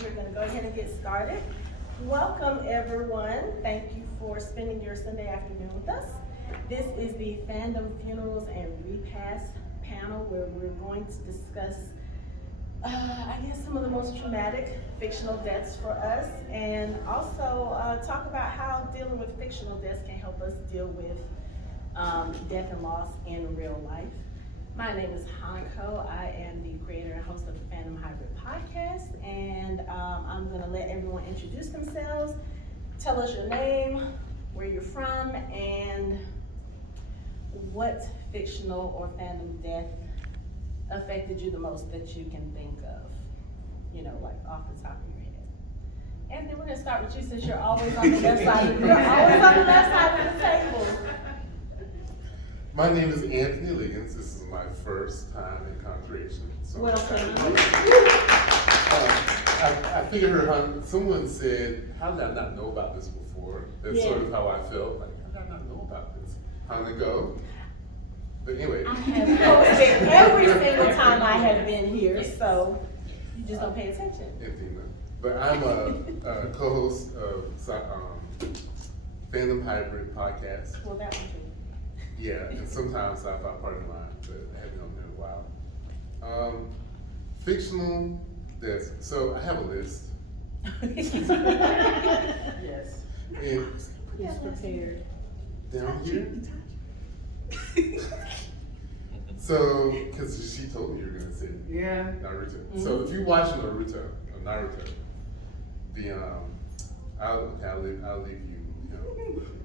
We're going to go ahead and get started. Welcome, everyone. Thank you for spending your Sunday afternoon with us. This is the Fandom Funerals and Repass panel where we're going to discuss, some of the most traumatic fictional deaths for us, and also talk about how dealing with fictional deaths can help us deal with death and loss in real life. My name is Hanako. I am the creator and host of the Fandom Hybrid podcast, and I'm going to let everyone introduce themselves, tell us your name, where you're from, and what fictional or fandom death affected you the most that you can think of, like off the top of your head. Anthony, we're going to start with you since you're always on the left side of the table. My name is Anthony Liggins. This is my first time in CONjuration. So Welcome. I figured someone said, how did I not know about this before? That's sort of how I felt. Like, how did I not know about this? How did it go? But anyway. I have posted every single time I have been here, so you just don't pay attention. But I'm a co-host of Fandom Hybrid podcast. Well, that one too. Yeah, and sometimes sci-fi party line, but I haven't been on there in a while. Fictional deaths. So I have a list. Yes. And He's prepared. down here. So, because she told me you were gonna say Naruto. Mm-hmm. So if you watch Naruto, the I'll leave you.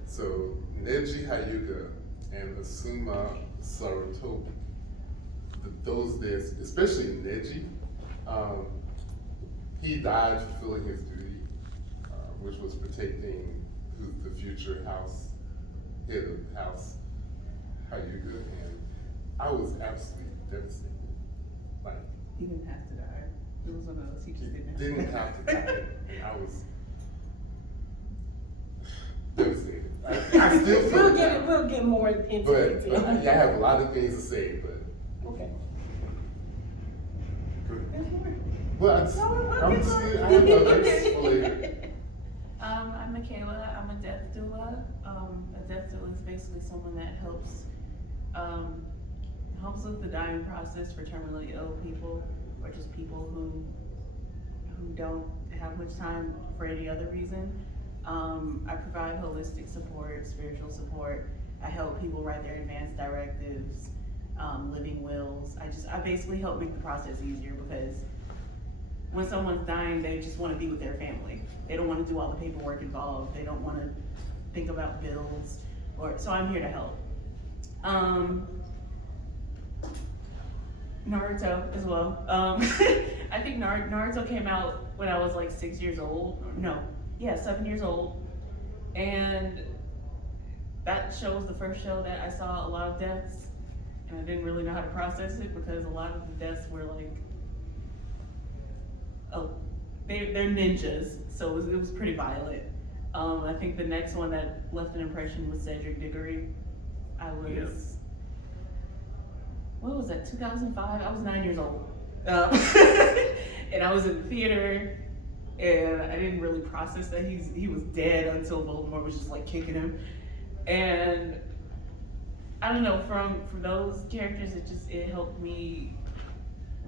So Neji Hyuga and Asuma Sarutobi, those days, especially Neji, he died fulfilling his duty, which was protecting the future head of the house, Hyuga, and I was absolutely devastated. Like, he didn't have to die. It was one of those, he just didn't have to die. And I was devastated. I still feel We'll get more into but detail. I have a lot of things to say, but Okay. well, I have others for later. I'm Michaela. I'm a death doula. A death doula is basically someone that helps with the dying process for terminally ill people, or just people who don't have much time for any other reason. I provide holistic support, spiritual support. I help people write their advance directives, living wills. I basically help make the process easier, because when someone's dying, they just want to be with their family. They don't want to do all the paperwork involved. They don't want to think about bills, so I'm here to help. Naruto as well. I think Naruto came out when I was like 6 years old. No, 7 years old. And that show was the first show that I saw a lot of deaths, and I didn't really know how to process it, because a lot of the deaths were like, they're ninjas, so it was pretty violent. I think the next one that left an impression was Cedric Diggory. What was that, 2005? I was 9 years old. And I was in the theater, and I didn't really process that he was dead until Voldemort was just like kicking him. And I don't know, from those characters, it helped me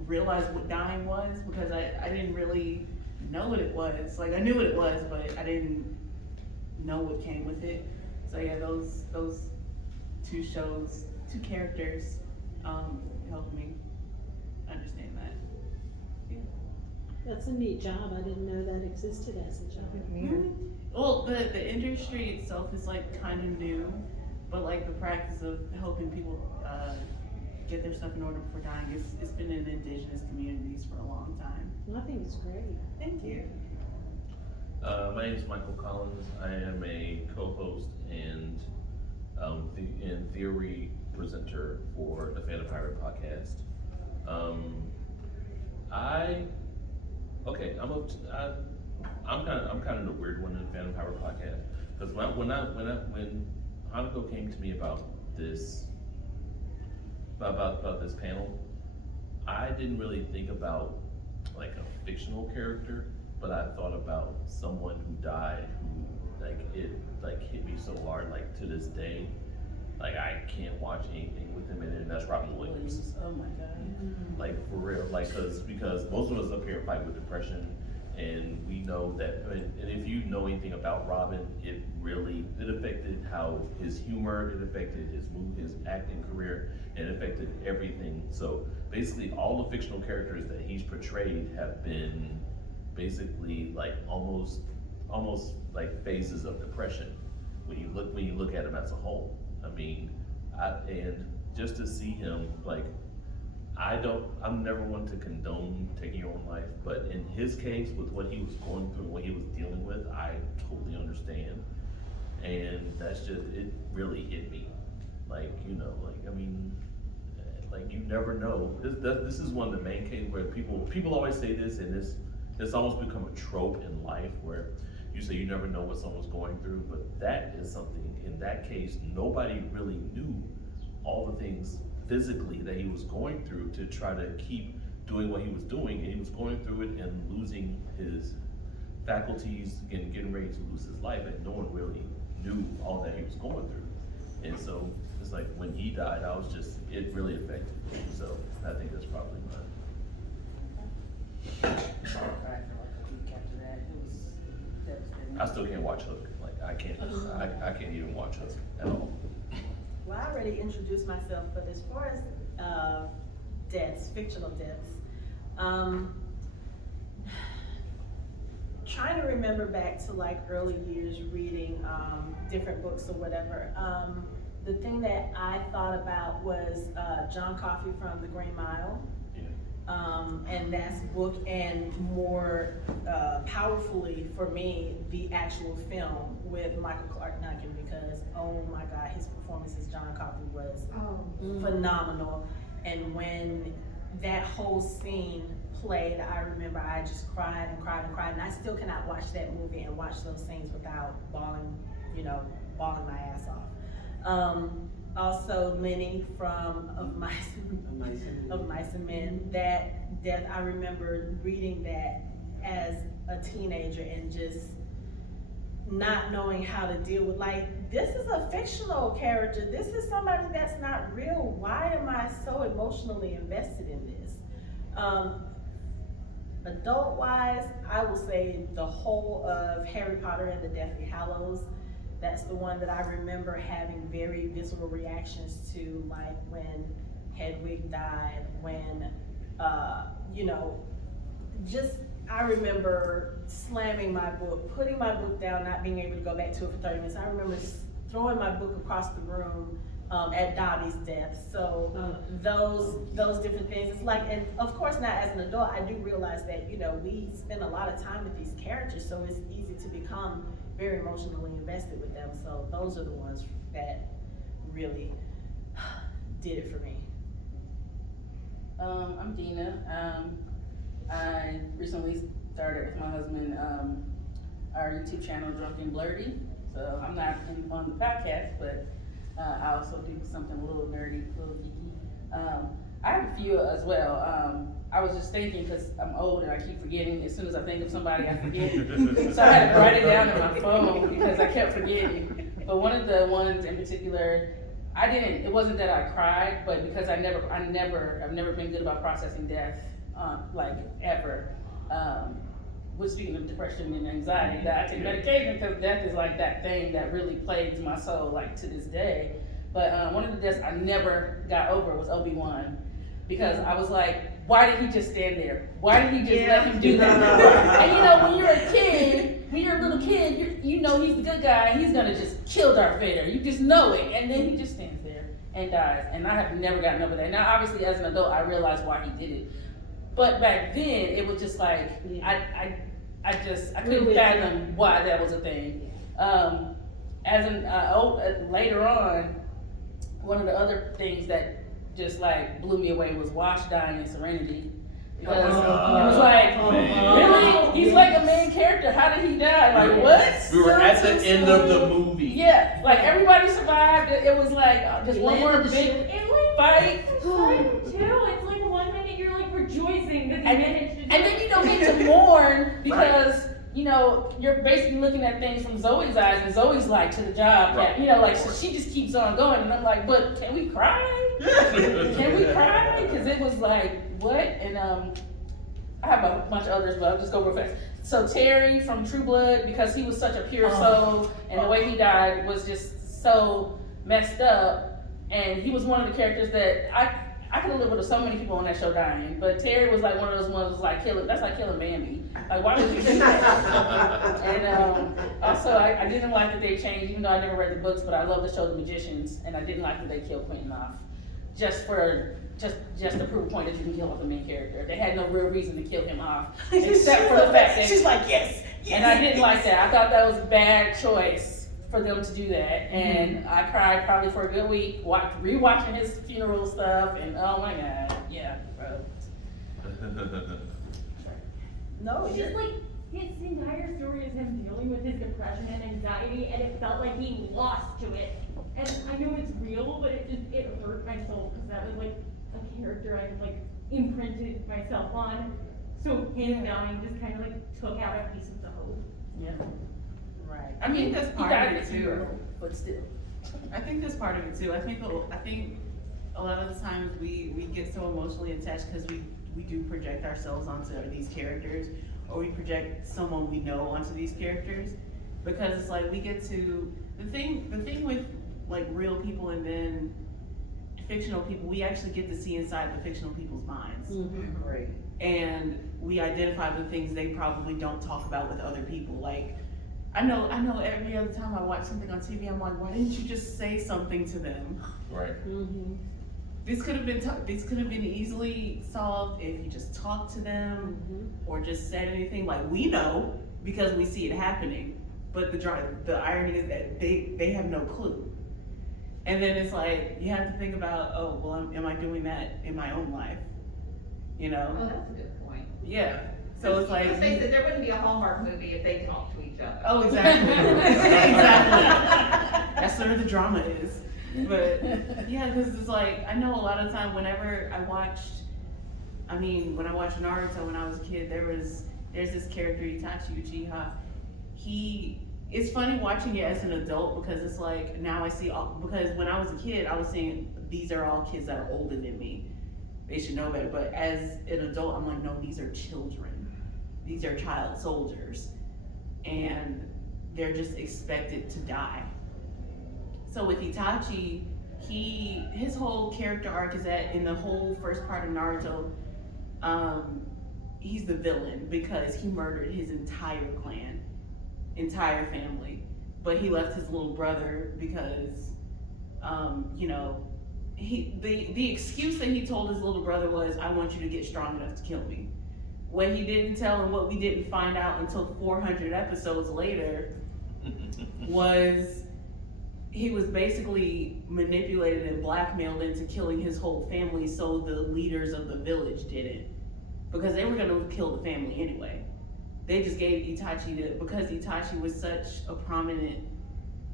realize what dying was, because I didn't really know what it was. Like, I knew what it was, but I didn't know what came with it. So yeah, those two characters helped me understand that. Yeah. That's a neat job. I didn't know that existed as a job. Mm-hmm. Well, the industry itself is like kind of new, but like the practice of helping people get their stuff in order before dying, it's been in indigenous communities for a long time. Well, I think it's great. Thank you. My name is Michael Collins. I am a co-host and in theory presenter for the Fandom Hybrid podcast. I'm kind of the weird one in the Fandom Hybrid podcast, because when Hanako came to me about this panel, I didn't really think about like a fictional character. but I thought about someone who died who it hit me so hard, like to this day. Like I can't watch anything with him in it, and that's Robin Williams. Oh my God. Like for real, like because most of us up here fight with depression, and we know that. And if you know anything about Robin, it affected how his humor, it affected his acting career, and it affected everything. So basically, all the fictional characters that he's portrayed have been basically like almost like phases of depression when you look at him as a whole. I mean, and just to see him, like, I'm never one to condone taking your own life, but in his case, with what he was going through, what he was dealing with, I totally understand. And that's just, it really hit me. Like, you know, like, I mean, like you never know. This is one of the main cases where people always say this, and it's almost become a trope in life where you say you never know what someone's going through, but that is something, in that case, nobody really knew all the things physically that he was going through to try to keep doing what he was doing, and he was going through it and losing his faculties and getting ready to lose his life, and no one really knew all that he was going through. And so it's like when he died, it really affected me. So I think that's probably mine. I still can't watch Hook. Like I can't even watch Hook at all. Well, I already introduced myself, but as far as deaths, fictional deaths, trying to remember back to like early years reading different books or whatever. The thing that I thought about was John Coffey from The Green Mile. And that's book, and more powerfully for me, the actual film with Michael Clark Duncan, because oh my God, his performance as John Coffey was phenomenal. And when that whole scene played, I remember I just cried and cried and cried, and I still cannot watch that movie and watch those scenes without bawling my ass off. Also, Lenny from Of Mice and Men. That death, I remember reading that as a teenager and just not knowing how to deal with, like, this is a fictional character. This is somebody that's not real. Why am I so emotionally invested in this? Adult-wise, I will say the whole of Harry Potter and the Deathly Hallows. That's the one that I remember having very visceral reactions to, like when Hedwig died, when, I remember slamming my book, putting my book down, not being able to go back to it for 30 minutes. I remember throwing my book across the room at Dobby's death. So those different things. It's like, and of course now as an adult, I do realize that, we spend a lot of time with these characters, so it's easy to become very emotionally invested with them. So those are the ones that really did it for me. I'm Dina. I recently started with my husband our YouTube channel, Drunken Blurdy. So I'm not on the podcast, but I also do something a little nerdy, a little geeky. I have a few as well. I was just thinking, because I'm old and I keep forgetting. As soon as I think of somebody, I forget. So I had to write it down on my phone because I kept forgetting. But one of the ones in particular, it wasn't that I cried, but because I've never been good about processing death, like ever. With speaking of depression and anxiety, that I take medication because death is like that thing that really plagues my soul, like to this day. But one of the deaths I never got over was Obi-Wan, because I was like, why did he just stand there? Why did he just let him do that? And when you're a kid, when you're a little kid, you know he's the good guy, he's gonna just kill Darth Vader. You just know it, and then he just stands there and dies. And I have never gotten over that. Now, obviously, as an adult, I realized why he did it. But back then, it was just like, I couldn't fathom why that was a thing. Later on, one of the other things that just like blew me away was Wash dying in Serenity. Because it was like, really? He's like a main character. How did he die? Like, what? We were at the end of the movie. Yeah, like everybody survived. It was like just one more big fight. Too. It's like 1 minute you're like, we're rejoicing that he And managed to do then it. you don't get to mourn because, you know, you're basically looking at things from Zoe's eyes, and Zoe's like to the job, Right. you know, like, so she just keeps on going, and I'm like, but can we cry? Can we cry? Because it was like, what? And I have a bunch of others, but I'll just go real fast. So Terry from True Blood, because he was such a pure soul, and the way he died was just so messed up, and he was one of the characters that I could have lived with so many people on that show dying, but Terry was like one of those ones was like that's like killing Bambi. Like, why would you do that? And also, I didn't like that they changed, even though I never read the books, but I love the show The Magicians, and I didn't like that they killed Quentin off. Just to prove a point that you can kill off the main character. They had no real reason to kill him off, except for the fact that she's like, yes, and I didn't like that. I thought that was a bad choice for them to do that, and I cried probably for a good week, rewatching his funeral stuff, and oh my god, yeah, bro. No, It's just like his entire story is him dealing with his depression and anxiety, and it felt like he lost to it. And I know it's real, but it hurt my soul because that was like a character I like imprinted myself on. So him dying just kind of like took out a piece of the hope. Yeah. right. I think that's He part died of it as a too. hero, but still. I think that's part of it too. I think a lot of the times we get so emotionally attached because we do project ourselves onto these characters, or we project someone we know onto these characters, because it's like we get to the thing with like real people and then fictional people, we actually get to see inside the fictional people's minds. Mhm. Right. And we identify the things they probably don't talk about with other people. Like, I know every other time I watch something on TV, I'm like, why didn't you just say something to them? Right. Mhm. This could have been easily solved if you just talked to them Mhm. or just said anything. Like, we know because we see it happening, but the irony is that they have no clue. And then it's like, you have to think about, oh, well, am I doing that in my own life? You know? Oh, that's a good point. Yeah. So it's like, Let's face it, there wouldn't be a Hallmark movie if they talked to each other. oh, exactly. Exactly. That's where the drama is. But yeah, because it's like, I know a lot of time whenever when I watched Naruto when I was a kid, there's this character, Itachi Uchiha. It's funny watching it as an adult because it's like, now I see because when I was a kid, I was saying, these are all kids that are older than me. They should know better. But as an adult, I'm like, no, these are children. These are child soldiers. And they're just expected to die. So with Itachi, his whole character arc is that in the whole first part of Naruto, he's the villain because he murdered his entire clan, entire family. But he left his little brother because, the excuse that he told his little brother was, I want you to get strong enough to kill me. What he didn't tell and what we didn't find out until 400 episodes later was he was basically manipulated and blackmailed into killing his whole family so the leaders of the village didn't. Because they were gonna kill the family anyway. They just gave Itachi because Itachi was such a prominent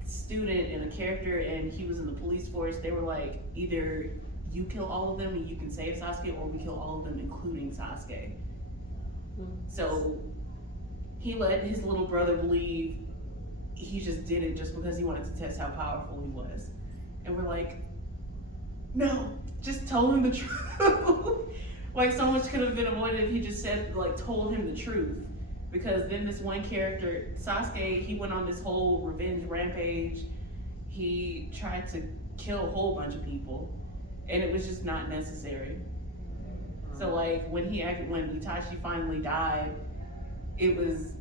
student and a character and he was in the police force, they were like, either you kill all of them and you can save Sasuke, or we kill all of them including Sasuke. So he let his little brother believe he just did it just because he wanted to test how powerful he was. And we're like, no, just tell him the truth. Like, so much could have been avoided if he just told him the truth. Because then this one character, Sasuke, he went on this whole revenge rampage. He tried to kill a whole bunch of people, and it was just not necessary. So like when Itachi finally died, it was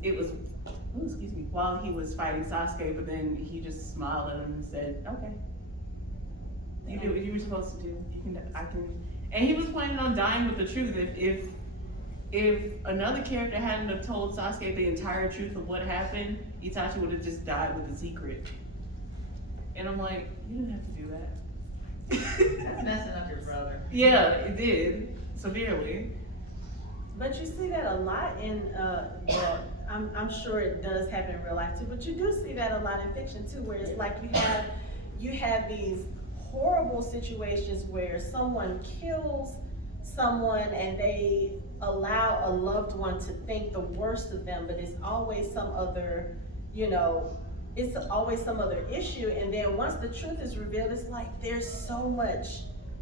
while he was fighting Sasuke, but then he just smiled at him and said, okay, you did what you were supposed to do. And he was planning on dying with the truth. If another character hadn't have told Sasuke the entire truth of what happened, Itachi would have just died with the secret. And I'm like, you didn't have to do that. That's messing up your brother. Yeah, it did. Severely. But you see that a lot in, I'm sure it does happen in real life too, but you do see that a lot in fiction too, where it's like you have these horrible situations where someone kills someone and they allow a loved one to think the worst of them, but it's always some other, it's always some other issue. And then once the truth is revealed, it's like there's so much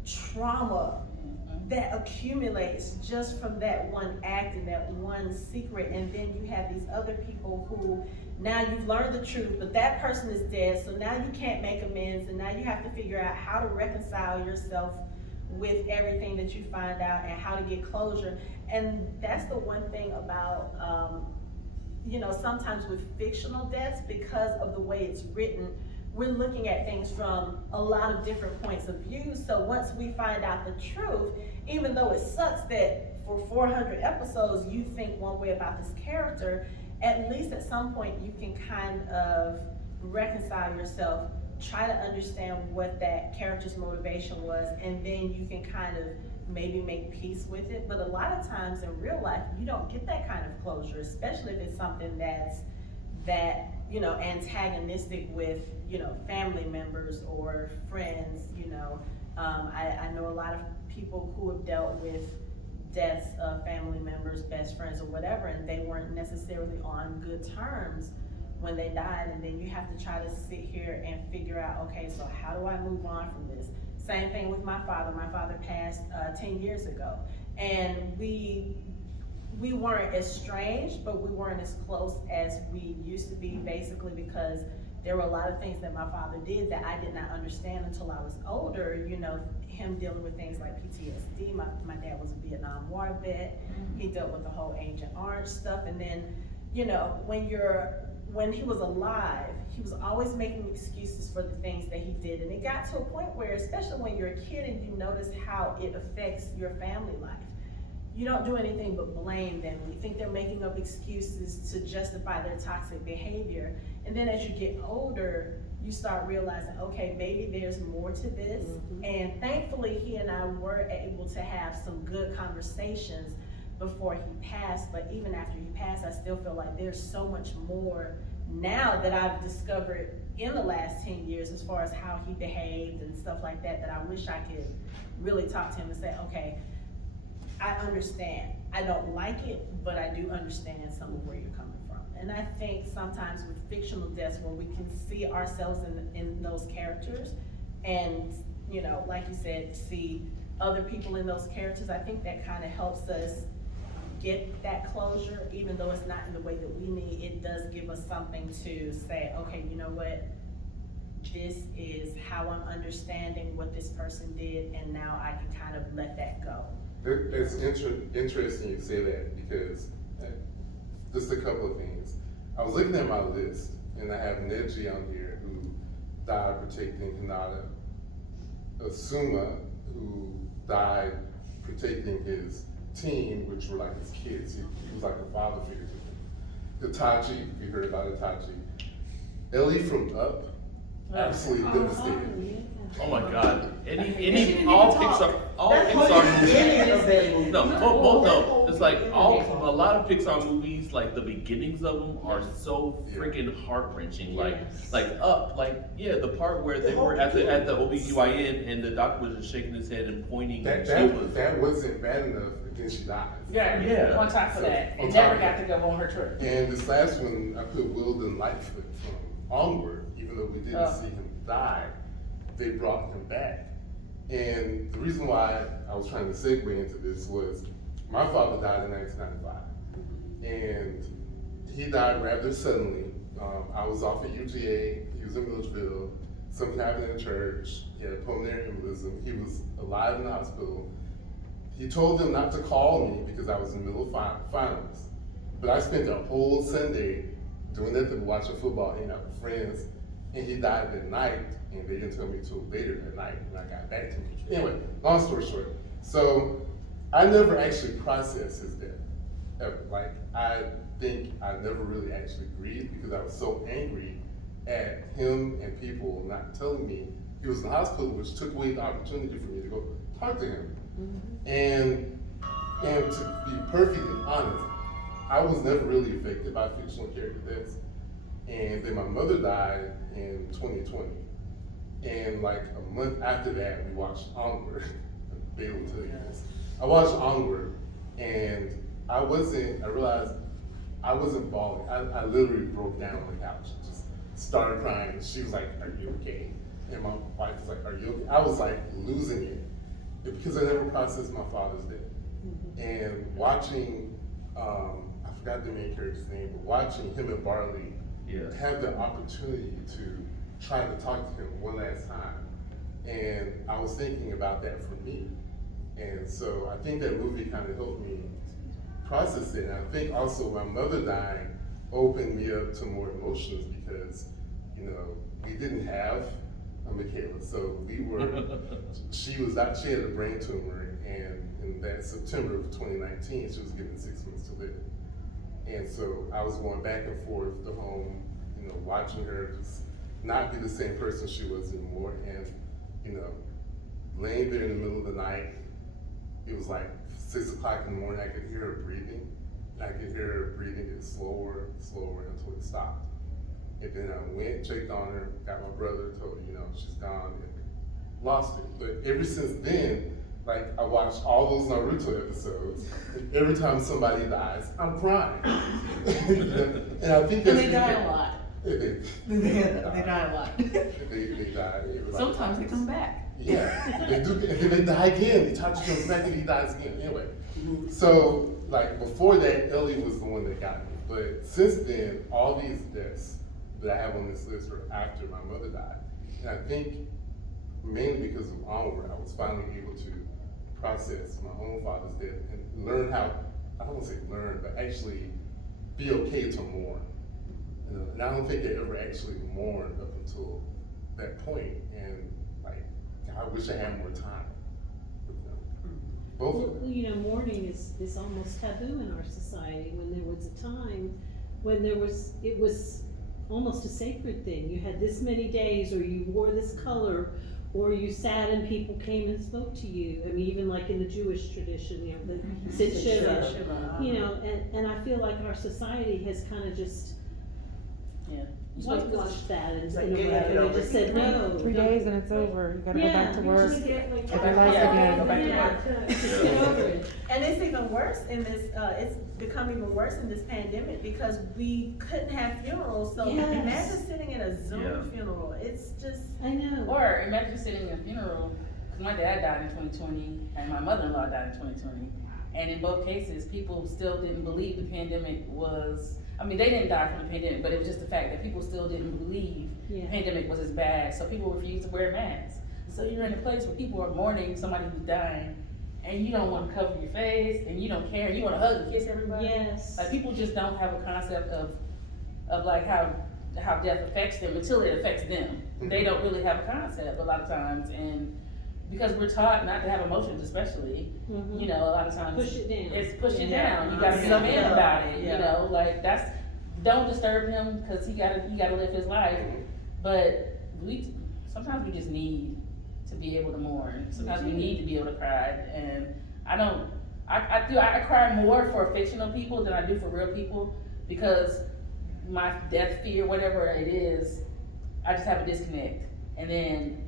trauma that accumulates just from that one act and that one secret. And then you have these other people who, now you've learned the truth, but that person is dead, so now you can't make amends, and now you have to figure out how to reconcile yourself with everything that you find out and how to get closure. And that's the one thing about, sometimes with fictional deaths, because of the way it's written, we're looking at things from a lot of different points of view. So once we find out the truth, even though it sucks that for 400 episodes you think one way about this character, at least at some point you can kind of reconcile yourself, try to understand what that character's motivation was, and then you can kind of maybe make peace with it. But a lot of times in real life, you don't get that kind of closure, especially if it's something that's antagonistic with, family members or friends. I know a lot of people who have dealt with deaths of family members, best friends or whatever, and they weren't necessarily on good terms when they died. And then you have to try to sit here and figure out, okay, so how do I move on from this? Same thing with my father. My father passed 10 years ago, and we weren't estranged, but we weren't as close as we used to be, basically because there were a lot of things that my father did that I did not understand until I was older. Him dealing with things like PTSD. My dad was a Vietnam War vet. He dealt with the whole Agent Orange stuff. And then, when he was alive, he was always making excuses for the things that he did. And it got to a point where, especially when you're a kid and you notice how it affects your family life, you don't do anything but blame them. You think they're making up excuses to justify their toxic behavior. And then as you get older, you start realizing, okay, maybe there's more to this. And thankfully, he and I were able to have some good conversations before he passed. But even after he passed, I still feel like there's so much more now that I've discovered in the last 10 years as far as how he behaved and stuff like that, that I wish I could really talk to him and say, okay, I understand. I don't like it, but I do understand some of where you're coming from. And I think sometimes with fictional deaths, where we can see ourselves in those characters, and like you said, see other people in those characters, I think that kind of helps us get that closure. Even though it's not in the way that we need, it does give us something to say, okay, you know what? This is how I'm understanding what this person did, and now I can kind of let that go. It's interesting you say that, because just a couple of things. I was looking at my list, and I have Neji on here, who died protecting Hinata, Asuma, who died protecting his team, which were like his kids. He was like a father figure to them. Itachi, we heard about Itachi. Ellie from Up, absolutely devastated. Oh my God! didn't All even talk. Pixar movies. No. It's like a lot of Pixar movies, like the beginnings of them are so freaking heart wrenching. Like Up, the part where they were at the OBGYN and the doctor was just shaking his head and pointing. That wasn't bad enough, and then she dies. Yeah. On top of that, and never got to go on her trip. And this last one, I put Wilden Lightfoot from Onward, even though we didn't see him die. They brought him back. And the reason why I was trying to segue into this was my father died in 1995. And he died rather suddenly. I was off at UGA, he was in Milledgeville, something happened in church, he had pulmonary embolism, he was alive in the hospital. He told them not to call me because I was in the middle of finals. But I spent a whole Sunday doing nothing, watching football, hanging out with friends, and he died that night. And they didn't tell me until later that night when I got back to me. Anyway, long story short. So I never actually processed his death, ever. Like, I think I never really actually grieved because I was so angry at him and people not telling me he was in the hospital, which took away the opportunity for me to go talk to him. And to be perfectly honest, I was never really affected by fictional character deaths. And then my mother died in 2020. And like a month after that, we watched Onward. They will tell you this. I watched Onward, and I realized I wasn't bawling. I literally broke down on the couch, just started crying. She was like, "Are you okay?" And my wife was like, "Are you okay?" I was like losing it because I never processed my father's death. And watching, I forgot the main character's name, but watching him and Barley have the opportunity to try to talk to him one last time. And I was thinking about that for me. And so I think that movie kind of helped me process it. And I think also my mother dying opened me up to more emotions because, you know, we didn't have a Michaela. So we were, she had a brain tumor, and in that September of 2019, she was given 6 months to live. And so I was going back and forth to home, you know, watching her just not be the same person she was anymore. And, you know, laying there in the middle of the night, it was like 6 o'clock in the morning, I could hear her breathing. I could hear her breathing get slower, slower until it stopped. And then I went, checked on her, got my brother, told her, you know, she's gone, and lost it. But ever since then, like, I watched all those Naruto episodes, and every time somebody dies, I'm crying. And I think that's And they die a lot. They die a lot. They die. Sometimes they come back. Yeah, they do, and then they die again. Itachi comes back and he dies again. Anyway, so like before that, Ellie was the one that got me. But since then, all these deaths that I have on this list are after my mother died. And I think mainly because of Onward, I was finally able to process my own father's death and learn how, I don't want to say learn, but actually be okay to mourn. You know, and I don't think I ever actually mourned up until that point. And like, I wish I had more time with them. Both of them. Well, you know, mourning is almost taboo in our society. When there was a time when it was almost a sacred thing. You had this many days, or you wore this color, or you sat and people came and spoke to you. I mean, even like in the Jewish tradition, you know, the Sit Shiva, you know, and I feel like our society has kind of just whitewashed that in a way. They just said, no. 3 days and it's over. You gotta go back to work. Usually get, like, Get your life again. Go back to work. Just get over it. And it's even worse in this, it's become even worse in this pandemic because we couldn't have funerals, so Yes. imagine sitting in a Zoom Yeah. funeral, it's just. I know. Or imagine sitting in a funeral, because my dad died in 2020 and my mother-in-law died in 2020. And in both cases, people still didn't believe the pandemic was, I mean, they didn't die from the pandemic, but it was just the fact that people still didn't believe the pandemic was as bad, so people refused to wear masks. So you're in a place where people are mourning somebody who's dying, and you don't want to cover your face, and you don't care, and you want to hug and kiss everybody. Yes. Like, people just don't have a concept of like how death affects them until it affects them. They don't really have a concept a lot of times, and because we're taught not to have emotions, especially, you know, a lot of times Push it down. it's push it Yeah. down. You gotta be a Suck it man up. about it. Yeah. You know, like don't disturb him because he gotta live his life. But sometimes we just need to be able to mourn. Sometimes we need to be able to cry, and I cry more for fictional people than I do for real people because my death fear, whatever it is, I just have a disconnect, and then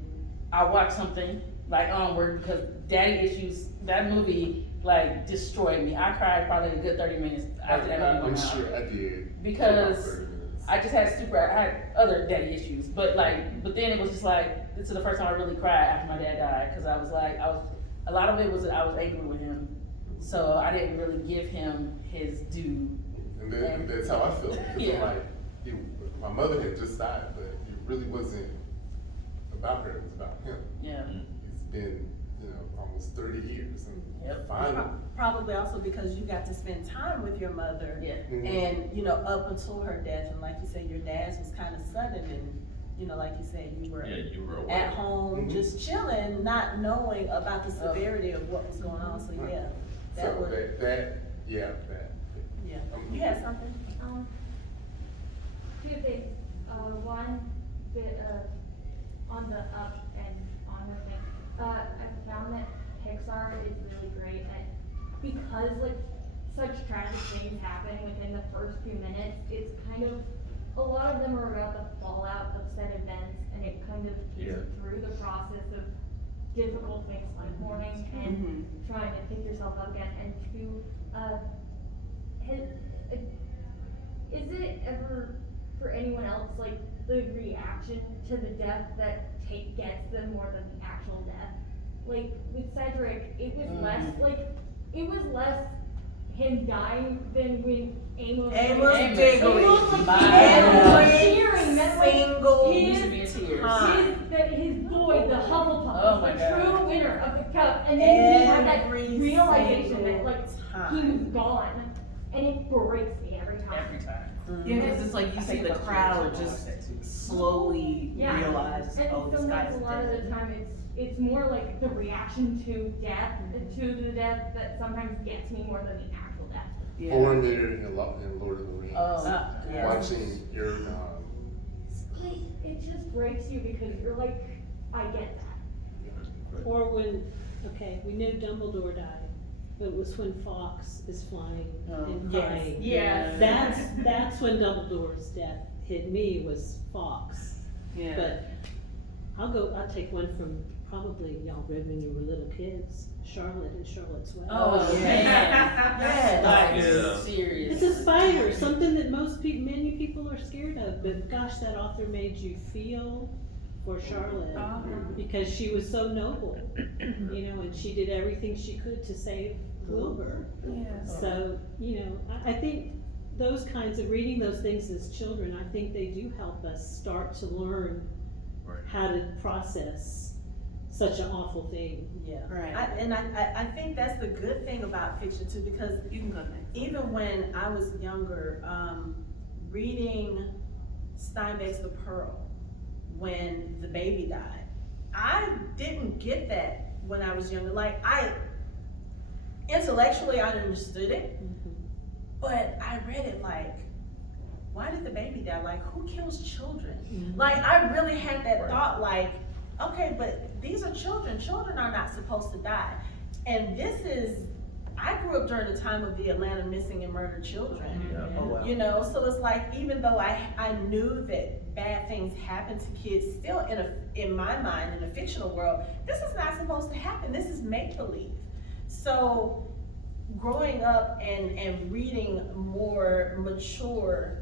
I watch something like Onward because Daddy Issues, that movie like destroyed me. I cried probably a good 30 minutes after that movie I'm went out. sure I did. Because For about 30 minutes. I just had other daddy issues, but then it was just like, this is the first time I really cried after my dad died, because a lot of it was I was angry with him, so I didn't really give him his due. And that's how I feel. Because Yeah. my mother had just died, but it really wasn't about her, it was about him. Yeah. It's been, you know, almost 30 years, and Yep. finally. Probably also because you got to spend time with your mother. Yeah. And, you know, up until her death, and like you said, your dad's was kind of sudden, and, you know, like you said, you were You were away. at home, Mhm. just chilling, not knowing about the severity of what was going on, so yeah, that So would, that. yeah. You had something? Two things. One, on the up and onward thing. I found that Pixar is really great at, because like such tragic things happen within the first few minutes, it's kind of, a lot of them are about the fallout of said events, and it kind of takes you through the process of difficult things like mourning and trying to pick yourself up again, and to, is it ever, for anyone else, like, the reaction to the death that gets them more than the actual death? Like, with Cedric, it was less him dying than when Amos Diggory. cheering that, like, Single his boy, the Hufflepuff, Oh was my the God. true winner of the cup, and then he had that Every realization that, single like, he time. was gone, and it breaks me every time. Every time. Yeah, because it's like you see the crowd just slowly Yeah. realize, And oh, this sometimes guy's a lot of dead. the time it's more like the reaction to death, to the death, that sometimes gets me more than the actual death. Yeah. Boromir in Lord of the Rings. Oh, yeah. Watching Aragorn. Like, it just breaks you because you're like, I get that. Or when, okay, we knew Dumbledore died, but it was when Fox is flying and crying. Yes. That's when Dumbledore's death hit me, was Fox. Yeah. But I'll take one from probably y'all read when you were little kids, Charlotte and Charlotte's Web. Oh, man. Yes. Like, Yeah. serious. It's a spider, something that many people are scared of, but gosh, that author made you feel for Charlotte because she was so noble, you know, and she did everything she could to save Wilbur. Yes. So, you know, I think those kinds of reading those things as children, I think they do help us start to learn Right. how to process such an awful thing. Yeah. Right. I think that's the good thing about fiction too, because You can go next. even when I was younger, reading Steinbeck's The Pearl, when the baby died, I didn't get that when I was younger. Like, intellectually I understood it, but I read it like, why did the baby die? Like, who kills children? Like, I really had that Right. thought, like, okay, but these are children. Children are not supposed to die. And I grew up during the time of the Atlanta missing and murdered children. Yeah. Oh, wow. You know, so it's like, even though I knew that bad things happen to kids, still in my mind, in the fictional world, this is not supposed to happen. This is make-believe. So growing up and reading more mature,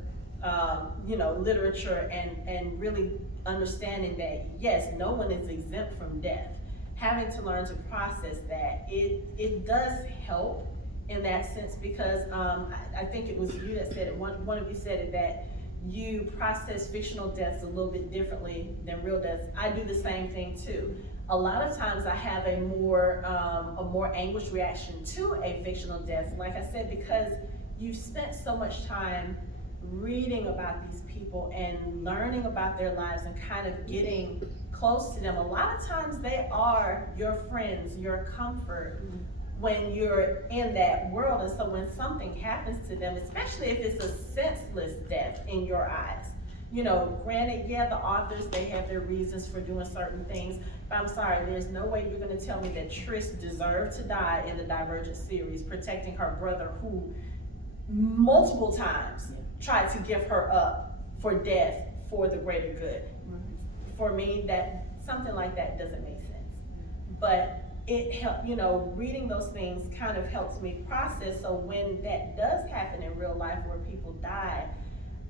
literature and really understanding that, yes, no one is exempt from death. Having to learn to process that, it does help in that sense, because I think it was you that said it, one of you said it, that you process fictional deaths a little bit differently than real deaths. I do the same thing too. A lot of times I have a more anguished reaction to a fictional death, like I said, because you've spent so much time reading about these people and learning about their lives and kind of getting close to them. A lot of times they are your friends, your comfort when you're in that world. And so when something happens to them, especially if it's a senseless death in your eyes, granted, yeah, the authors, they have their reasons for doing certain things, but I'm sorry, there's no way you're gonna tell me that Trish deserved to die in the Divergent series, protecting her brother who multiple times tried to give her up for death for the greater good. For me, that something like that doesn't make sense. But it helped, reading those things kind of helps me process. So when that does happen in real life where people die,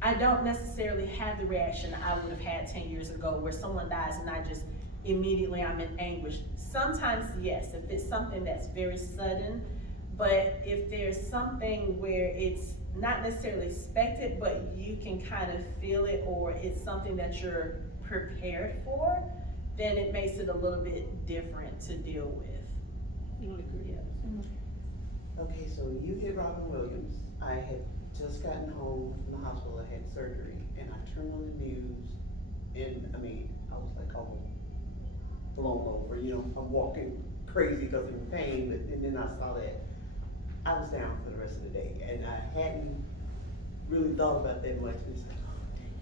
I don't necessarily have the reaction I would have had 10 years ago where someone dies and I just immediately I'm in anguish. Sometimes, yes, if it's something that's very sudden, but if there's something where it's not necessarily expected, but you can kind of feel it, or it's something that you're prepared for, then it makes it a little bit different to deal with. I would agree. Okay, so you hit Robin Williams. I had just gotten home from the hospital. I had surgery, and I turned on the news, and I was like, oh, blown over. I'm walking crazy because of the pain, and then I saw that. I was down for the rest of the day, and I hadn't really thought about that much. It's like, oh, damn,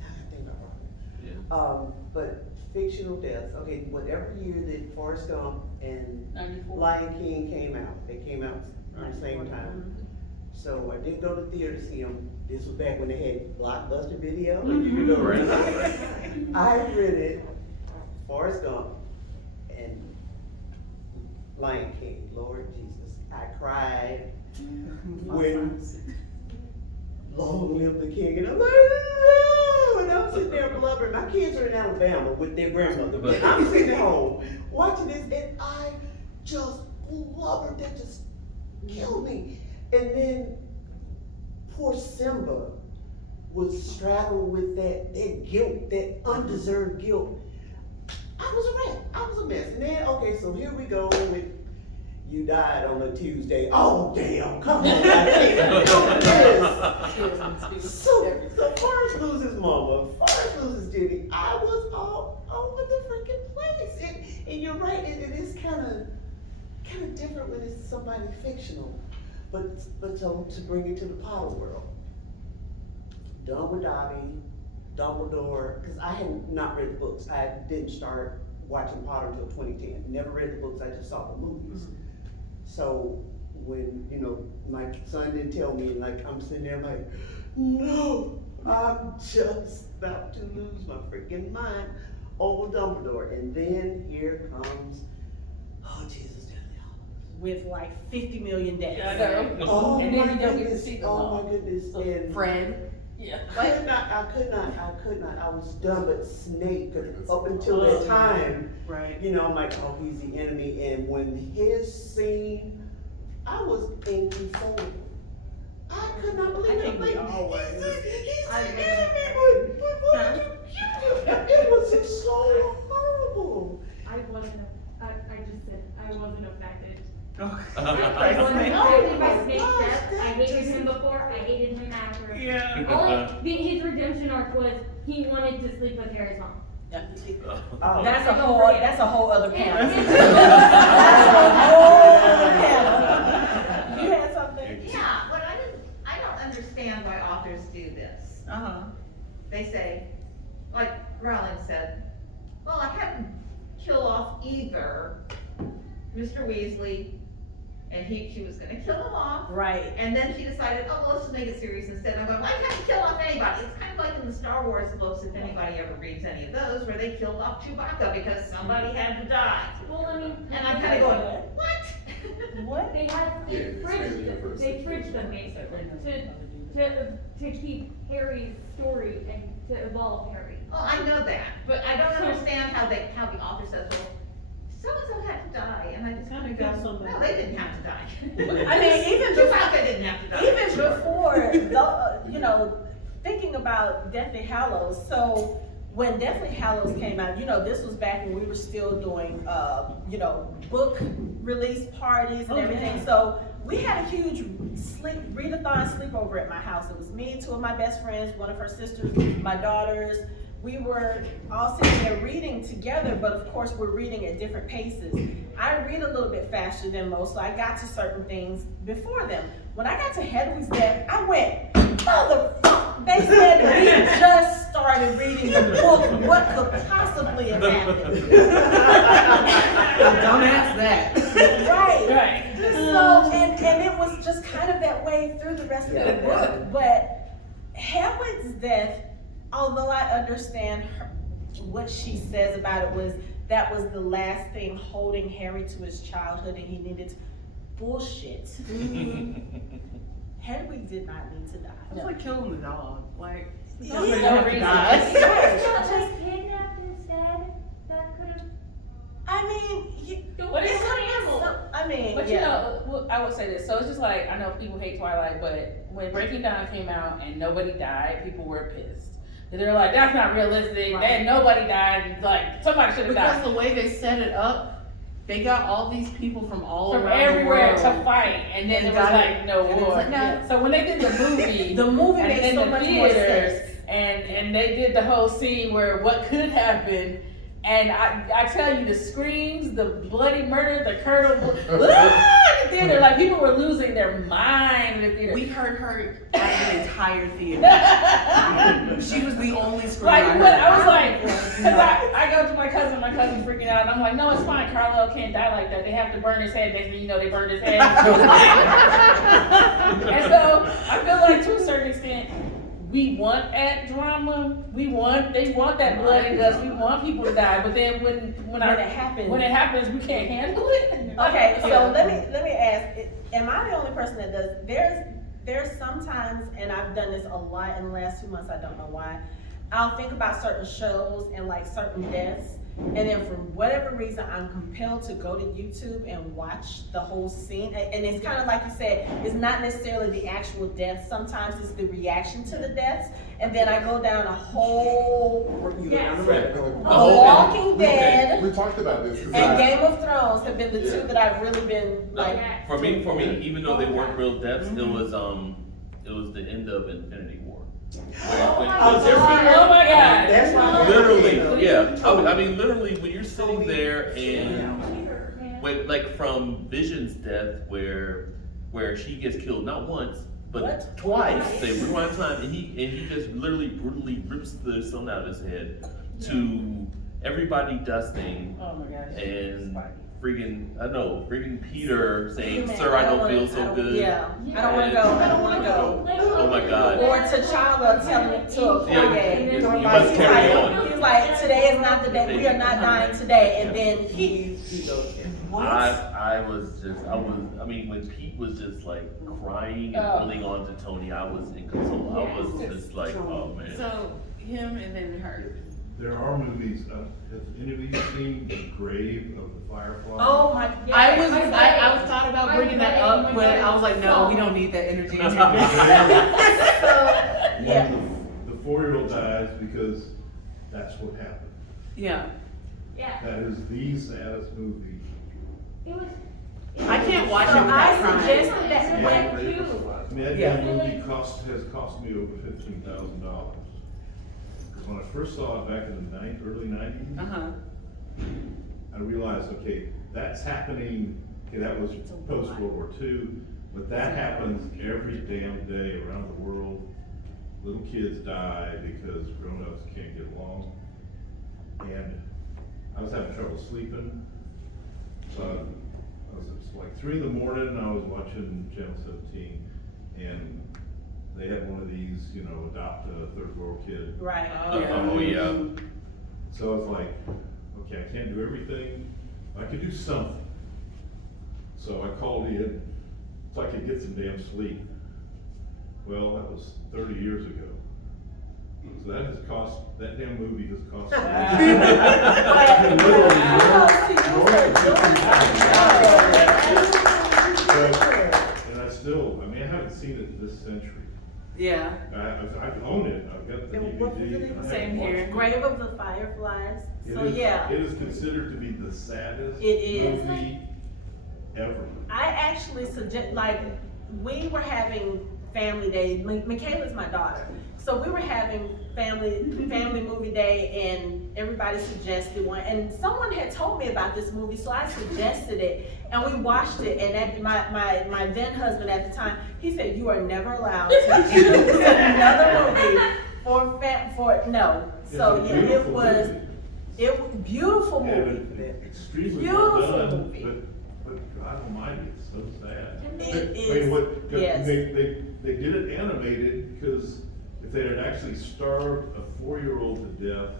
now I think about Robin. Yeah. But fictional deaths, okay, whatever year that Forrest Gump and 94. Lion King came out, they came out around the same time. So I did go to the theater to see them. This was back when they had Blockbuster Video. Right. I rented Forrest Gump, and Lion King, Lord Jesus, I cried when long live the king, and I'm like, no, and I'm sitting there blubbering. My kids are in Alabama with their grandmother, but I'm sitting at home watching this, and I just blubbered. That just killed me. And then poor Simba was straddled with that guilt, that undeserved guilt. I was a wreck. I was a mess. And then, okay, so here we go with you died on a Tuesday. Oh, damn, come on, I can't do this. So Forrest loses mama, Forrest loses Jenny. I was all over the freaking place. And you're right, it is kind of different when it's somebody fictional. But to bring it to the Potter world. Done with Dobby, Dumbledore, because I had not read the books. I didn't start watching Potter until 2010. Never read the books, I just saw the movies. Mm-hmm. So when, my son didn't tell me, like, I'm sitting there like, no, I'm just about to lose my freaking mind over Dumbledore. And then here comes, oh, Jesus. With like 50 million deaths. Yeah, I know. Oh, and my then you don't get to goodness. see them Oh all. my goodness. So And Fred. Yeah. I could not. I was done, but Snape, 'cause up until that time, Right. I'm like, oh, he's the enemy. And when his scene, I was inconsolable. I could not believe it. I think we Like, all were. he's the I enemy, but why did you kill him? It was just so horrible. I wasn't, I just said, I wasn't affected. Oh. I wasn't Snake. affected by Oh, Snape's gosh, death. I that hated just- him before, I hated him after. Yeah. His redemption arc was, he wanted to sleep with Harry's mom. Oh. That's a whole other panel. Yeah. That's a whole other panel. You had something? Yeah, but I don't understand why authors do this. Uh-huh. They say, like Rowling said, well, I had to kill off either Mr. Weasley, and she was gonna kill him off, Right. and then she decided, oh, well, let's just make it serious instead. I'm going, why can't you kill off anybody? It's kind of like in the Star Wars books, if anybody ever reads any of those, where they killed off Chewbacca because somebody had to die. Well, I mean. And I'm kind of going, what? What? They had, Yeah, it's mainly the first they fridged them basically, to keep Harry's story and to evolve Harry. Well, I know that, but I don't understand how the author says, well, so-and-so had to die, and I just kind of go, no, they didn't have to die. I mean, even Chewbacca didn't have to die. even before, thinking about Deathly Hallows, so when Deathly Hallows came out, this was back when we were still doing, book release parties and everything. So we had a huge readathon sleepover at my house. It was me, two of my best friends, one of her sisters, my daughters. We were all sitting there reading together, but of course we're reading at different paces. I read a little bit faster than most, so I got to certain things before them. When I got to Hedwig's death, I went, motherfucker, they said we just started reading the book. What could possibly have happened? Don't ask that. Right. So, and it was just kind of that way through the rest of the book. But Hedwig's death, although I understand what she says about it, that was the last thing holding Harry to his childhood and he needed bullshit. Hedwig did not need to die. It's like killing the dog. Like, Yeah. you For have to die. It's not like kidnapped instead, that could have. I mean, But it's it could an animal. I mean, But yeah. I would say this, so it's just like, I know people hate Twilight, but when Breaking Dawn came out and nobody died, people were pissed. And they're like, that's not realistic, Right. that nobody died, like, somebody should have Because died. the way they set it up, they got all these people from all From around everywhere the to world. fight, and then And it was got like, no and it's war. like, no. So when they did the movie, The movie and makes in so the much more theaters, sense. and they did the whole scene where what could happen, and I tell you, the screams, the bloody murder, the curdle, in the theater, like people were losing their mind in the theater. We heard her at the entire theater. She was the only scream Like, I but heard. I was like, cause I go to my cousin's freaking out, and I'm like, no, it's fine, Carlo can't die like that, they have to burn his head, next thing you know, they burned his head. And so, I feel like to a certain extent, we want that drama, they want that blood and guts, we want people to die, but then when it happens, we can't handle it. Okay, so let me ask, am I the only person that does, there's sometimes, and I've done this a lot in the last 2 months, I don't know why, I'll think about certain shows and like certain deaths, and then for whatever reason, I'm compelled to go to YouTube and watch the whole scene. And it's kind of like you said, it's not necessarily the actual death. Sometimes it's the reaction to the deaths. And then I go down a whole, Walking Dead, We talked about this. 'Cause and Game of Thrones have been the two that I've really been No, like. for me, even though they weren't real deaths, it was the end of Infinity War. Oh my God. That's why. Literally, yeah. I mean, literally, when you're sitting there and when, like, from Vision's death, where she gets killed not once but twice. They rewind time, and he just literally brutally rips the sun out of his head to everybody dusting. Oh my gosh. And friggin' Peter saying, "Sir, I don't feel so good." Yeah, I don't wanna go, I don't wanna go. Oh my God. Or T'Challa telling it to a Yeah, you Korean. must carry on. He's like, today is not the day, we are not dying today, and then I mean, when Pete was just like crying and holding on to Tony, I was inconsolable. I was just like, oh man. So him and then her. There are movies, has any of you seen The Grave of the Firefly? Oh my, I was thought about bringing that up, but I was like, no, we don't need that energy. so, yeah. The 4-year-old dies because that's what happened. Yeah. Yeah. That is the saddest movie. It was. I can't watch So it without I crying. suggested that Yeah. when, I mean, that Yeah. damn movie has cost me over $15,000. Because when I first saw it back in the early 90s, Uh-huh. I realized, okay, that's happening, okay, that was post World War II, but that happens every damn day around the world. Little kids die because grown-ups can't get along. And I was having trouble sleeping, so it was like 3 in the morning, and I was watching Channel 17, and they had one of these, adopt a third world kid. right. Oh yeah. So I was like, okay, I can't do everything, I could do something. So I called in, so I could get some damn sleep. Well, that was 30 years ago. So that damn movie has cost and I haven't seen it this century. Yeah. I own it, I've got the And what was DVD. it? and I Same haven't watched here. it. Grave of the Fireflies, so It is- yeah. It is considered to be the saddest It is. movie ever. I actually suggest, like, we were having family day, Michaela's my daughter, so we were having family movie day, and everybody suggested one, and someone had told me about this movie, so I suggested it, and we watched it, and my then husband at the time, he said, you are never allowed to choose another movie no, so It's a yeah, beautiful movie. Beautiful movie. And extremely Beautiful well done, movie. but God almighty, it's so sad. It I is, mean, yes. they did it animated, because if they had actually starved a 4-year-old to death,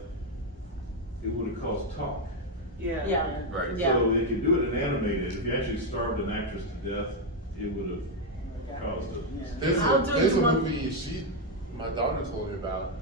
it would have caused talk. Yeah. Yeah. Right. Yeah. So they could do it in animated, if you actually starved an actress to death, it would have caused it. There's a movie my daughter told me about,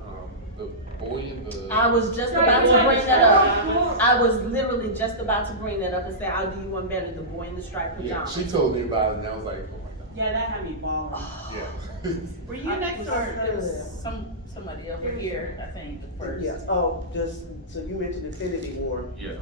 the boy in the. I was just about to bring that up. I was literally just about to bring that up and say, I'll do you one better, The Boy in the Striped Yeah, Pajamas. she told me about it, and I was like, oh my god. Yeah, that had me balling. Yeah. Were you next or? There was somebody over here, I think, first. Yes, so you mentioned Infinity War, Yeah.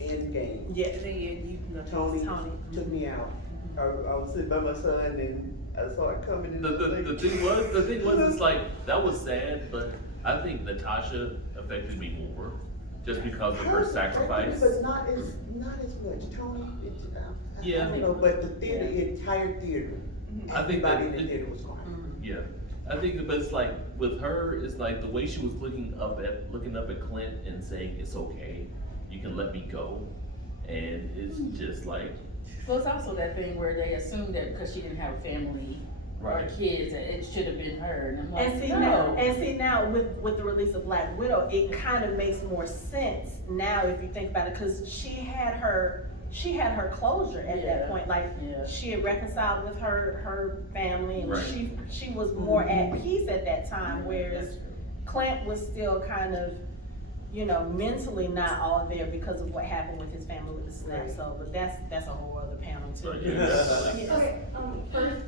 Endgame. Yeah, then you can go to Tony took me out. I was sitting by my son and I saw it coming in. The thing was, it's like, that was sad, but I think Natasha affected me more, just because of her sacrifice. But not as much. Tony, Yeah. I don't know, but the entire theater, I think that everybody in the theater was crying. Yeah, I think, but it's like, with her, it's like the way she was looking up at Clint and saying, it's okay, you can let me go, and it's just like. Well, it's also that thing where they assumed that because she didn't have a family, our kids, and it should have been her, and I'm like, And see now with the release of Black Widow, it kind of makes more sense now if you think about it, because she had her closure at that point. Like she had reconciled with her family, and she was more at peace at that time, whereas Clint was still kind of, you know, mentally not all there because of what happened with his family with the snap. So, but that's a whole other panel too. Okay, first,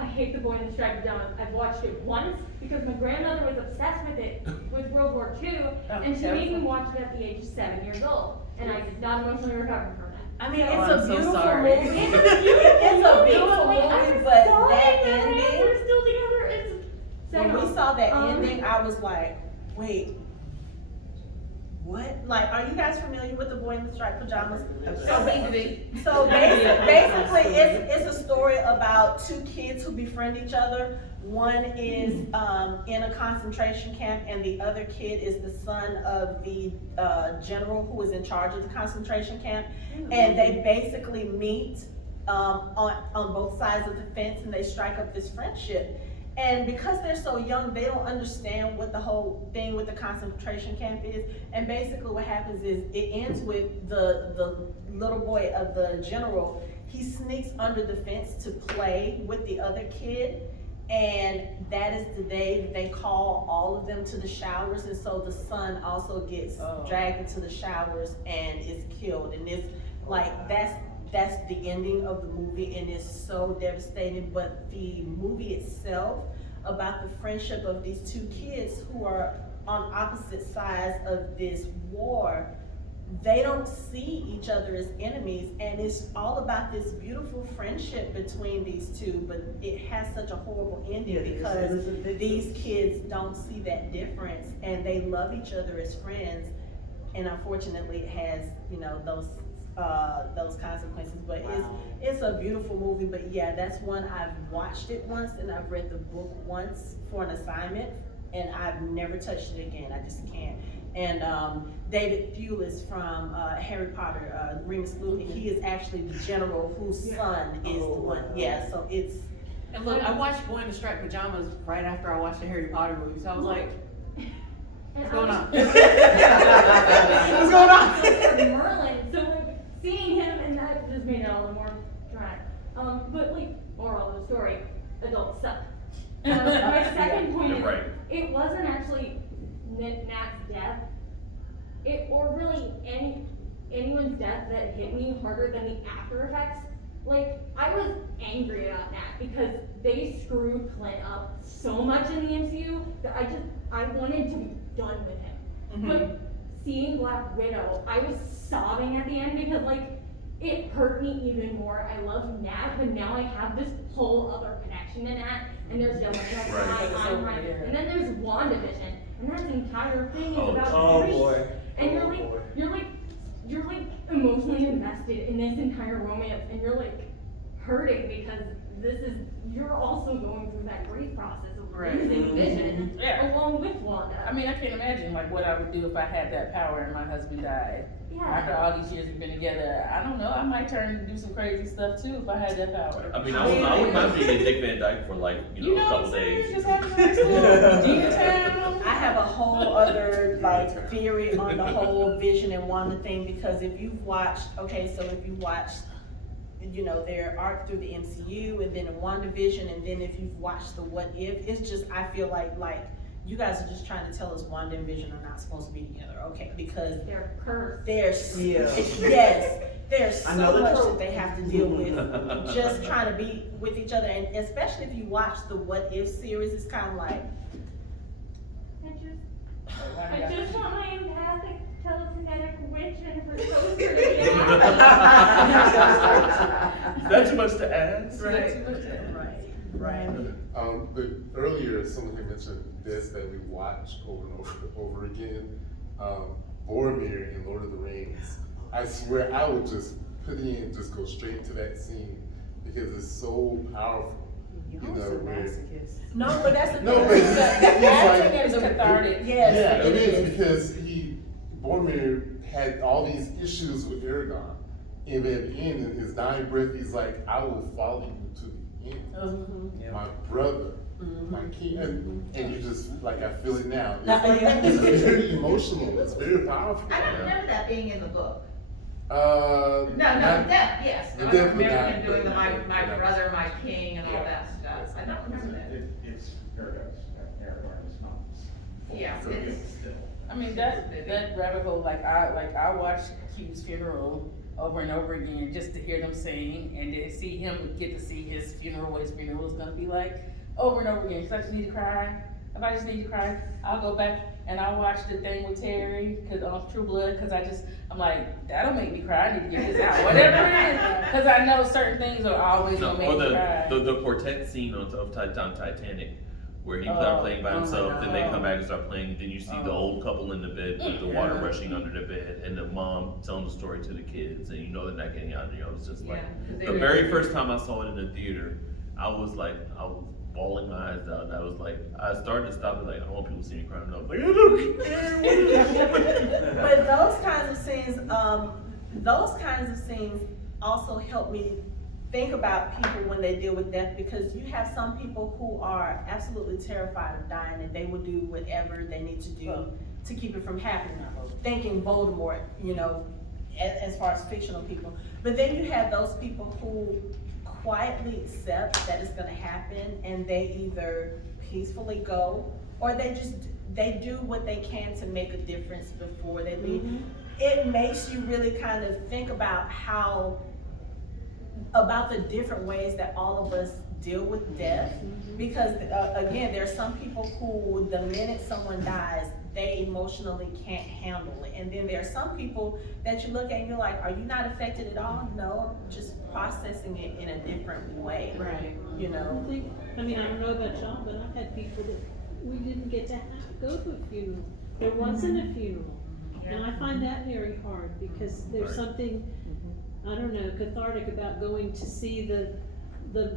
I hate The Boy in the Striped Pajamas. I've watched it once because my grandmother was obsessed with it with World War II, and she made me watch it at the age of 7 years old, and I did not emotionally recover from that. I mean, Oh, it's I'm a so beautiful sorry. movie. It's a beautiful movie, but that They're ending, still together. It's when we saw that ending, I was like, wait, what? Like, are you guys familiar with The Boy in the Striped Pajamas? Don't need to be. So basically, it's a story about two kids who befriend each other. One is in a concentration camp, and the other kid is the son of the general who is in charge of the concentration camp. And they basically meet on both sides of the fence, and they strike up this friendship. And because they're so young, they don't understand what the whole thing with the concentration camp is. And basically what happens is it ends with the little boy of the general. He sneaks under the fence to play with the other kid. And that is the day that they call all of them to the showers. And so the son also gets dragged into the showers and is killed. And it's like, that's the ending of the movie, and it's so devastating. But the movie itself, about the friendship of these two kids who are on opposite sides of this war, they don't see each other as enemies, and it's all about this beautiful friendship between these two. But it has such a horrible ending because these kids don't see that difference, and they love each other as friends. And unfortunately, it has, you know, those consequences. But it's a beautiful movie. But yeah, that's one. I've watched it once, and I've read the book once for an assignment, and I've never touched it again. I just can't. And David Thewlis from Harry Potter, Remus Lupin, he is actually the general whose son is the one. Yeah, so it's. And look, I watched Boy in the Striped Pajamas right after I watched the Harry Potter movie, so I was like, what's going on? What's going on? Merlin, so like seeing him, and that just made it all the more dramatic. But like, moral of the story, adults suck. My second point is, it wasn't actually Nat's death, or really anyone's death that hit me harder than the after effects. Like, I was angry about Nat because they screwed Clint up so much in the MCU that I wanted to be done with him. Mm-hmm. But seeing Black Widow, I was sobbing at the end because like it hurt me even more. I love Nat, but now I have this whole other connection to Nat, and there's Yellow and then there's WandaVision. And that entire thing is about grief. And you're like emotionally invested in this entire romance, and you're like hurting because you're also going through that grief process of losing Vision along with Wanda. I mean, I can't imagine like what I would do if I had that power and my husband died. Yeah. After all these years we've been together, I don't know, I might turn and do some crazy stuff too if I had that power. I mean, I wouldn't mind being a Dick Van Dyke for like, a couple days. Just having a nice little G-town. I have a whole other like theory on the whole Vision and Wanda thing, because if you've watched, their arc through the MCU, and then in WandaVision, and then if you've watched the What If, it's just, I feel like you guys are just trying to tell us Wanda and Vision are not supposed to be together, okay? Because They're cursed. there's so Another much trope. that they have to deal with just trying to be with each other, and especially if you watch the What If series, it's kind of like, I just want my empathic telekinetic witch and her toaster to be out. Is that too much to ask? right. But earlier, someone had mentioned this that we watch over and over again. Boromir in Lord of the Rings. I swear I would just just go straight to that scene because it's so powerful. No, but that's the No, thing. but The acting It's cathartic. Yes, yeah, it is. because Boromir had all these issues with Aragorn, and at the end, in his dying breath, he's like, "I will follow you to the aunt, my brother, my kid, and you just, like, I feel it now. Yeah. It's very emotional, it's very powerful. I don't remember that being in the book. No, No, the death, yes. The I death remember would not him doing be- the my not- brother, my king, and all Yeah. that stuff. I don't remember that. It's Aragorn is not. Yeah, So it's- still. I mean, that rabbit hole, I watched Q's funeral over and over again just to hear them sing and to see him get to see his funeral, what his funeral was gonna be like, over and over again. If I just need to cry, I'll go back and I'll watch the thing with Terry, cause on True Blood, cause I'm like, that'll make me cry, I need to get this out, whatever it is. Cause I know certain things are always No, gonna make or me cry. the quartet scene on Titanic, where he's playing by oh my himself, then they God. come back and start playing, then you see the old couple in the bed with the water Yeah. rushing under the bed, and the mom telling the story to the kids, and you know they're not getting out, it's just like, Yeah, 'cause they the were- very first time I saw it in the theater, I was bawling my eyes out, and I was like, I started to stop it, like, I don't want people to see me crying, and I was like, I don't care, what is But those kinds of scenes also help me think about people when they deal with death, because you have some people who are absolutely terrified of dying and they will do whatever they need to do to keep it from happening. Thinking Voldemort, as far as fictional people. But then you have those people who quietly accept that it's gonna happen and they either peacefully go or they do what they can to make a difference before they leave. It makes you really kind of think about about the different ways that all of us deal with death. Because again, there are some people who, the minute someone dies, they emotionally can't handle it. And then there are some people that you look at and you're like, are you not affected at all? No, just processing it in a different way. Right. I mean, I don't know about y'all, but I've had people that we didn't get to go to a funeral. There wasn't a funeral. And I find that very hard because there's Right. something, I don't know, cathartic about going to see the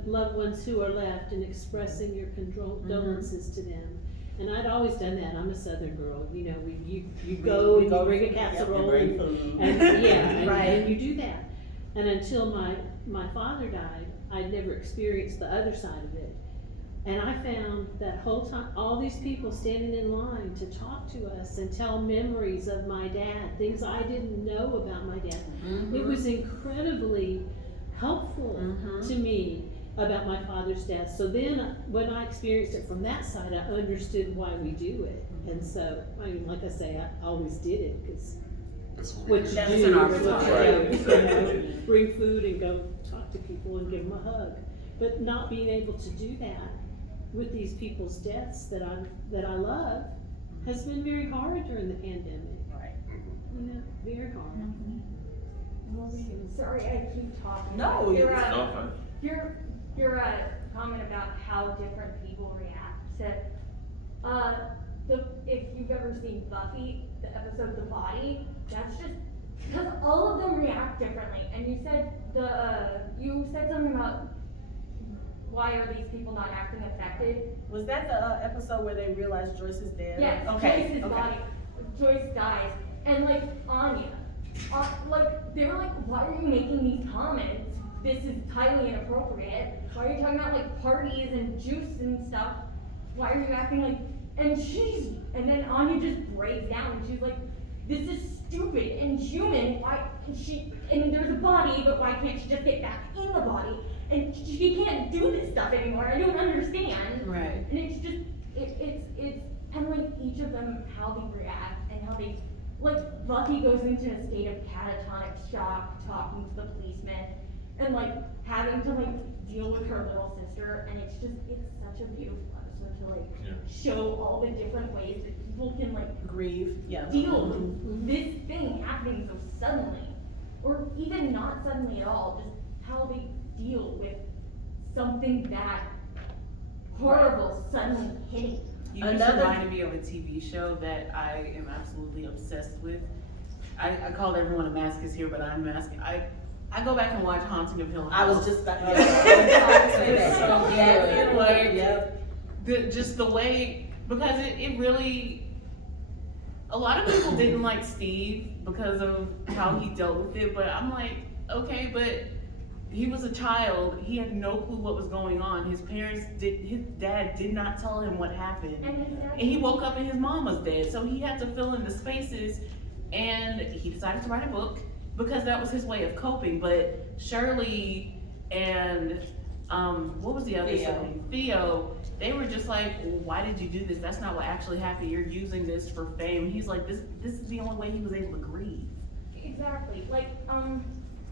loved ones who are left and expressing your condolences to them. And I'd always done that. I'm a Southern girl, you go and you bring a casserole and and you do that. And until my father died, I'd never experienced the other side of it. And I found that whole time, all these people standing in line to talk to us and tell memories of my dad, things I didn't know about my dad. It was incredibly helpful to me about my father's death. So then when I experienced it from that side, I understood why we do it. And so, I mean, like I say, I always did it because That's what what we you do. do, in our is what time. you do, bring food and go talk to people and give them a hug. But not being able to do that with these people's deaths that I love has been very hard during the pandemic. Right. Very hard. Sorry, I keep talking. No, Your, it's No, fine. your comment about how different people react to, if you've ever seen Buffy, the episode The Body, that's just, because all of them react differently, and you said something about why are these people not acting affected? Was that the episode where they realized Joyce is dead? Yes, Okay. Joyce's body, Joyce dies, and like Anya, they were like, why are you making these comments? This is highly inappropriate. Why are you talking about like parties and juice and stuff? Why are you acting like, and then Anya just breaks down and she's like, this is stupid and human. And there's a body, but why can't she just get back in the body? And she can't do this stuff anymore. I don't understand. Right. And it's just, it's, and like each of them, how they react and how they, like Buffy goes into a state of catatonic shock talking to the policeman and like having to like deal with her little sister. And it's such a beautiful episode to like show all the different ways that people can like Grieve, yeah. deal with this thing happening so suddenly. Or even not suddenly at all, just how they deal with something that horrible suddenly hitting. You just reminded me of a TV show that I am absolutely obsessed with. I called everyone a mask is here, but I'm masking. I go back and watch Haunting of Hill House. I was just about to say It's so that. good. Like, Yep. just the way, because it really, a lot of people didn't like Steve because of how he dealt with it, but I'm like, okay, but he was a child. He had no clue what was going on. His dad did not tell him what happened. And he woke up and his mom was dead. So he had to fill in the spaces, and he decided to write a book because that was his way of coping. But Shirley and, what was the other son? Theo, they were just like, well, why did you do this? That's not what actually happened. You're using this for fame. He's like, this is the only way he was able to grieve. Exactly. Like,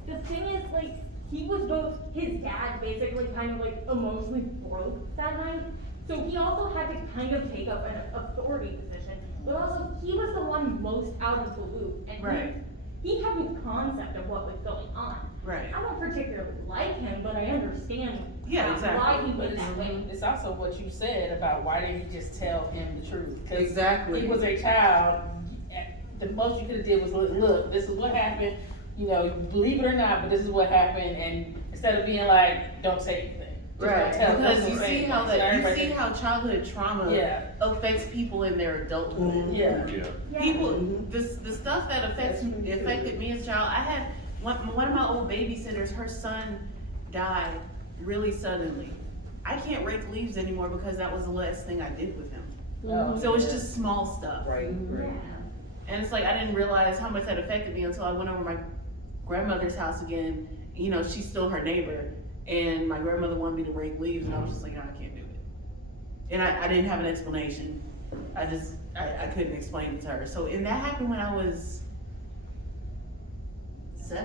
the thing is, like, he was both, his dad basically kind of like emotionally broke that night. So he also had to kind of take up an authority position. But also, he was the one most out of the loop. And Right. he had no concept of what was going on. Right. I don't particularly like him, but I understand Yeah, exactly. why he But went that way. it's also what you said about why didn't you just tell him the truth? 'Cause Exactly. he was a child. The most you could have did was look, this is what happened. You know, believe it or not, but this is what happened. And instead of being like, don't say anything. Just Right, don't tell because don't you say see anything. how So everybody- childhood trauma Yeah. affects people in their adulthood. Yeah. Yeah. People, the stuff that affected me as a child. I had one of my old babysitters. Her son died really suddenly. I can't rake leaves anymore because that was the last thing I did with him. Oh, So it's yeah. just small stuff. Right, right. And it's like, I didn't realize how much that affected me until I went over to my grandmother's house again. You know, she's still her neighbor, and my grandmother wanted me to rake leaves, and I was just like, no, I can't do it. And I didn't have an explanation. I couldn't explain it to her. So, and that happened when I was 7.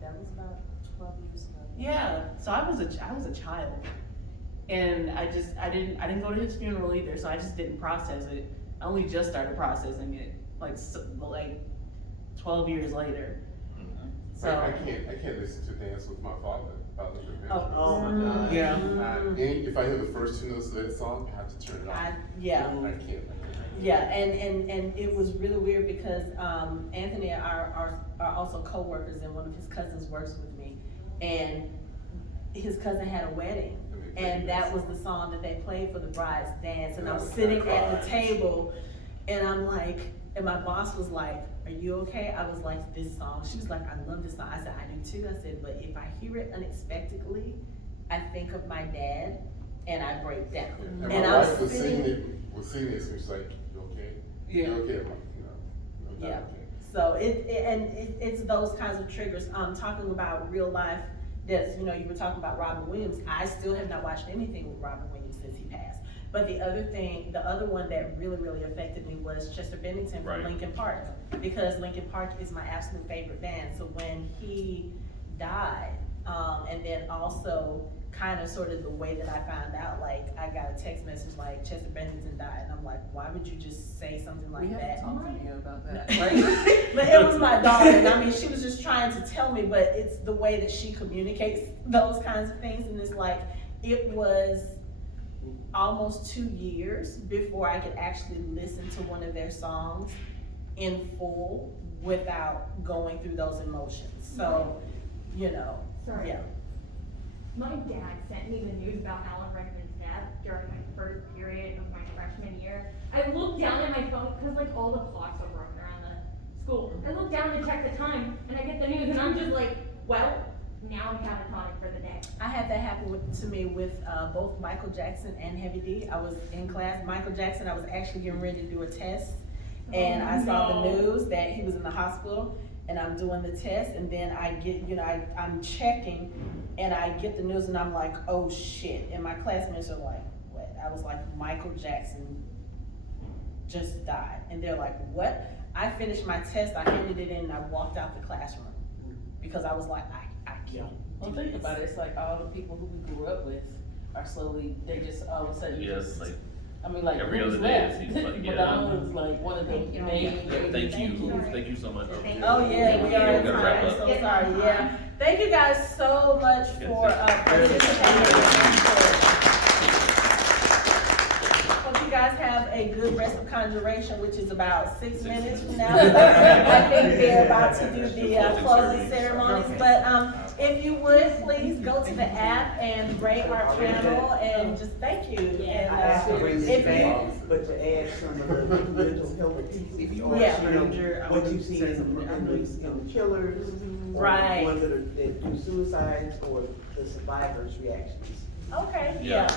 That was about 12 years ago. Yeah, so I was a child, and I didn't go to his funeral either, so I just didn't process it. I only just started processing it, like 12 years later. So I can't listen to Dance with My Father. Oh my God. yeah. If I hear the first 2 notes of that song, I have to turn it off. Yeah. I can't. Yeah, and it was really weird because Anthony are also co-workers, and one of his cousins works with me, and his cousin had a wedding, and that was the song that they played for the bride's dance, and I'm sitting at the table, and I'm like, and my boss was like, are you okay? I was like, this song. She was like, I love this song. I said, I do too. I said, but if I hear it unexpectedly, I think of my dad, and I break down. And And my I'm wife was sitting- singing it, so she's like, you okay? Yeah. You okay? I'm like, no, I'm not Yeah. okay. So it's those kinds of triggers. Talking about real life deaths, you were talking about Robin Williams. I still have not watched anything with Robin Williams since he passed. But the other one that really, really affected me was Chester Bennington from Right. Linkin Park. Because Linkin Park is my absolute favorite band. So when he died, and then also kind of sort of the way that I found out, like I got a text message like Chester Bennington died, and I'm like, why would you just say something like We have that? to talk to me about that. Right? But it was my daughter, and I mean, she was just trying to tell me, but it's the way that she communicates those kinds of things, and it's like, it was almost 2 years before I could actually listen to one of their songs in full without going through those emotions. So, Sorry. yeah. My dad sent me the news about Alan Rickman's death during my first period of my freshman year. I looked down at my phone, because like all the clocks are broken around the school. I looked down to check the time, and I get the news, and I'm just like, well, now I'm catatonic for the day. I had that happen to me with both Michael Jackson and Heavy D. I was in class, Michael Jackson, I was actually getting ready to do a test, and I saw the news that he was in the hospital, and I'm doing the test, and then I get, I'm checking, and I get the news, and I'm like, oh shit, and my classmates are like, what? I was like, Michael Jackson just died, and they're like, what? I finished my test, I handed it in, and I walked out the classroom, because I was like, I can't Well, do think this. about it. It's like all the people who we grew up with are slowly. They just all of a sudden. Yeah, just, like I mean, like every who's other day it left? seems like, yeah. Madonna's like one of the Thank you. main. Thank you so much. Oh yeah, we are in Gotta wrap time, up. so sorry, yeah. Thank you guys so much for participating. Hope you guys have a good rest of CONjuration, which is about 6 minutes from now. I think they're about to do the closing ceremonies, but If you would, please go to the app and rate our panel and just thank you. Yeah. I asked to bring this if back, you, but to add some of the mental health pieces. If you or, were a Yeah. stranger, I what would you see say in something. I know you see the killers, or Right. the ones that do suicides, or the survivors' reactions. okay, Yeah. yeah.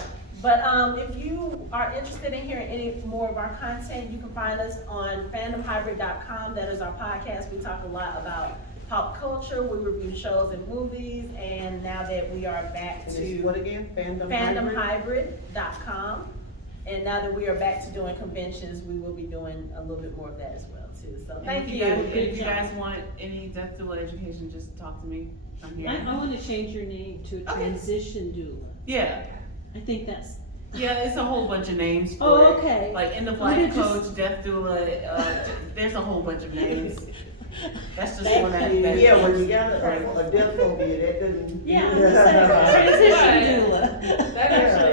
But if you are interested in hearing any more of our content, you can find us on fandomhybrid.com. That is our podcast. We talk a lot about pop culture. We review shows and movies. And now that we are back And to it's what again? Fandom Hybrid? fandomhybrid.com. And now that we are back to doing conventions, we will be doing a little bit more of that as well too. So thank If you. If you guys want any death doula education, just talk to me. I'm here. I wanna change your name to a transition doula. Yeah. I think that's, Yeah, it's a whole bunch of names for oh, it. okay. Like end of Would it life just- coach, death doula, there's a whole bunch of names. That's just Thank one that. you. Yeah, when you got a death phobia, that doesn't. Yeah, I'm just saying, transition doula. That actually